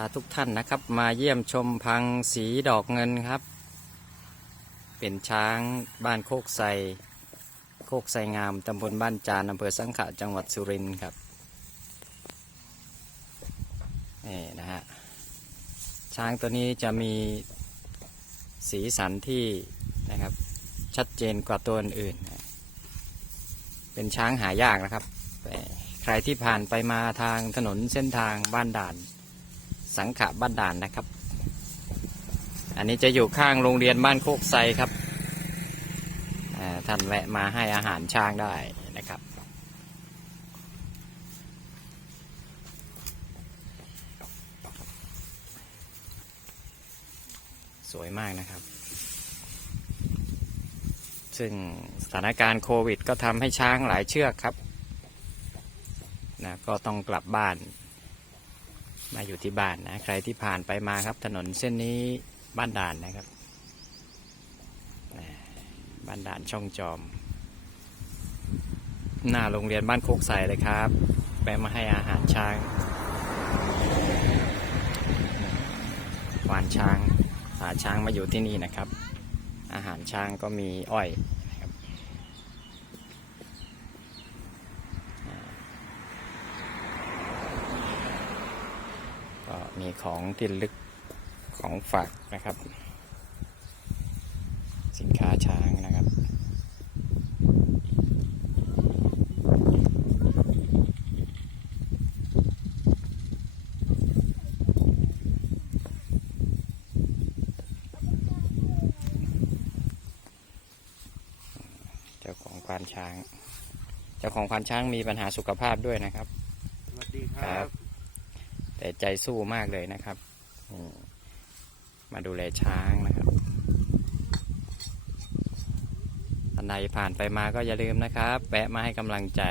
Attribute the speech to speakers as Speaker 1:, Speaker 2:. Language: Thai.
Speaker 1: าทุกท่านนะครับ มาเยี่ยมชมพังสีดอกเงินครับ เป็นช้างบ้านโคกไซโคกไซงามตำบลบ้านจานอำเภอสังขะจังหวัดสุรินทร์ครับนี่นะฮะช้างตัวนี้จะมีสีสันที่นะครับชัดเจนกว่าตัวอื่น เป็นช้างหายากนะครับ ใครที่ผ่านไปมาทางถนนเส้นทางบ้านด่าน สังขะบ้านด่านนะครับ อันนี้จะอยู่ข้างโรงเรียนบ้านโคกไซครับท่านแวะมาให้อาหารช้างได้นะครับสวยมากนะครับ ซึ่งสถานการณ์โควิด ก็ทำให้ช้างหลายเชือกครับนะก็ต้องกลับบ้าน มาอยู่ที่บ้านนะ ใครที่ผ่านไปมาครับ ถนนเส้นนี้บ้านด่านนะครับ บ้านด่านช่องจอม หน้าโรงเรียนบ้านโคกใสเลยครับแวะมาให้อาหารช้างควานช้างพาช้างมาอยู่ที่นี่นะครับ อาหารช้างก็มีอ้อยนะครับอ่าก็ มีของที่ระลึกของฝากนะครับ สินค้าช้างนะครับ เจ้าของควานช้าง เจ้าของควานช้างมีปัญหาสุขภาพด้วยนะครับ
Speaker 2: สวัสดีค
Speaker 1: ครั
Speaker 2: รับบ
Speaker 1: แต่ใจสู้มากเลยนะครับมมาดูแลช้างนะครับท่านใดผ่านไปมาก็อย่าลืมนะครับ แวะมาให้กำลังใจ